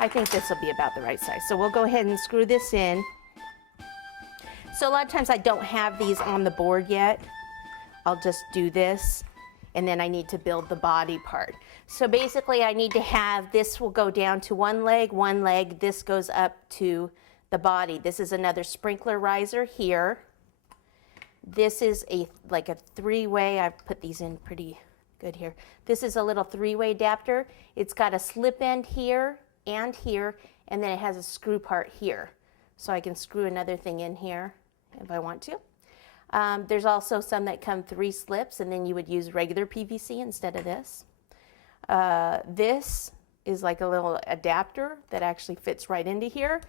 I think this will be about the right size. So we'll go ahead and screw this in. So a lot of times I don't have these on the board yet. I'll just do this, and then I need to build the body part. So basically I need to have, this will go down to one leg, this goes up to the body. This is another sprinkler riser here. This is like a three-way, I've put these in pretty good here. This is a little three-way adapter. It's got a slip end here, and then it has a screw part here. So I can screw another thing in here if I want to. There's also some that come 3 slips, and then you would use regular PVC instead of this. This is like a little adapter that actually fits right into here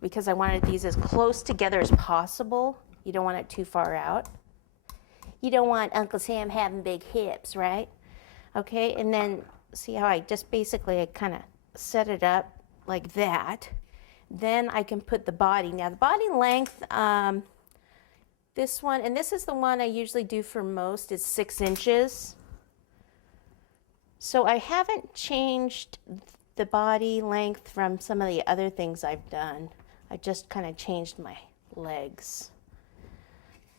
because I wanted these as close together as possible. You don't want it too far out. You don't want Uncle Sam having big hips, right? Okay, and then see how I just basically I kind of set it up like that. Then I can put the body. Now the body length, this one, and this is the one I usually do for most, is 6 inches. So I haven't changed the body length from some of the other things I've done. I just kind of changed my legs.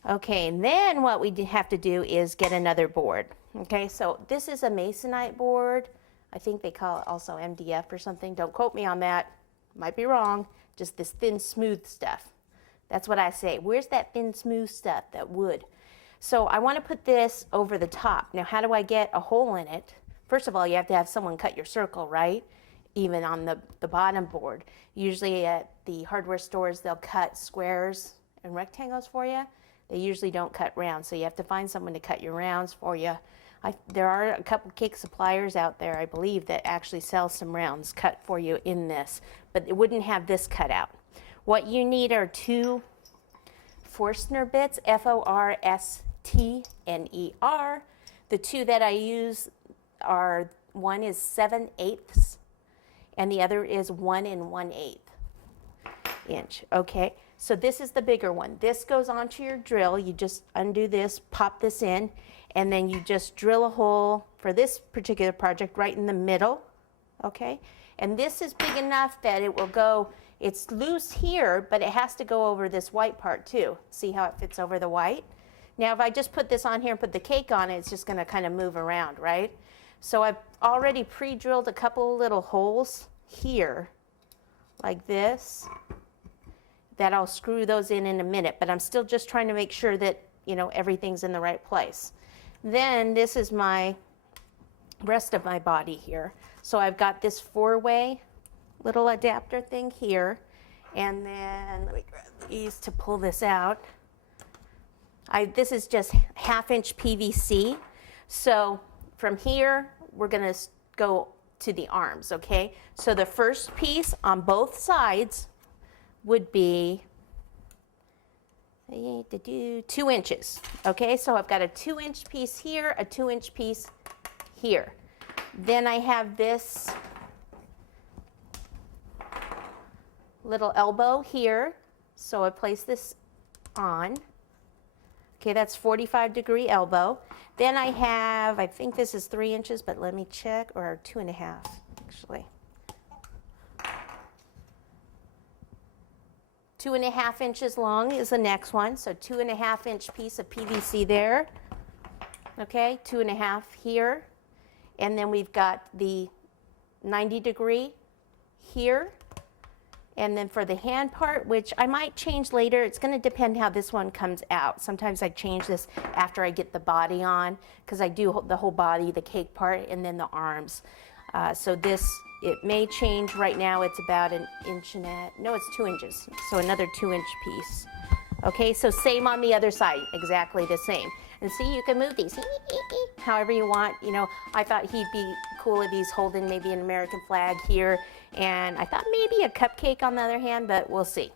Okay, and then what we have to do is get another board. Okay, so this is a Masonite board. I think they call it also MDF or something. Don't quote me on that. Might be wrong. Just this thin, smooth stuff. That's what I say. Where's that thin, smooth stuff, that wood? So I want to put this over the top. Now, how do I get a hole in it? First of all, you have to have someone cut your circle, right? Even on the bottom board. Usually at the hardware stores, they'll cut squares and rectangles for you. They usually don't cut rounds, so you have to find someone to cut your rounds for you. There are a couple cake suppliers out there, I believe, that actually sell some rounds cut for you in this, but it wouldn't have this cut out. What you need are 2 Forstner Bits, Forstner. The 2 that I use are, one is 7/8 and the other is 1 1/8 inch. Okay, so this is the bigger one. This goes onto your drill. You just undo this, pop this in, and then you just drill a hole for this particular project right in the middle. Okay, and this is big enough that it will go, it's loose here, but it has to go over this white part too. See how it fits over the white? Now if I just put this on here and put the cake on it, it's just going to kind of move around, right? So I've already pre-drilled a couple little holes here, like this, that I'll screw those in a minute, but I'm still just trying to make sure that, you know, everything's in the right place. Then this is my rest of my body here. So I've got this 4-way little adapter thing here, and then let me grab these to pull this out. This is just 1/2 inch PVC. So from here, we're gonna go to the arms, okay? So the first piece on both sides would be 2 inches, okay? So I've got a 2-inch piece here, a 2-inch piece here. Then I have this little elbow here, so I place this on. Okay, that's 45-degree elbow. Then I have, I think this is 3 inches, but let me check, or 2.5 actually. 2.5 inches long is the next one, so 2.5 inch piece of PVC there. Okay, 2.5 here. And then we've got the 90-degree here. And then for the hand part, which I might change later, it's going to depend how this one comes out. Sometimes I change this after I get the body on, because I do the whole body, the cake part, and then the arms. So this, it may change. Right now it's about 1 inch and no, it's 2 inches. So another 2-inch piece. Okay, so same on the other side, exactly the same. And see, you can move these however you want. You know, I thought he'd be cool if he's holding maybe an American flag here. And I thought maybe a cupcake on the other hand, but we'll see.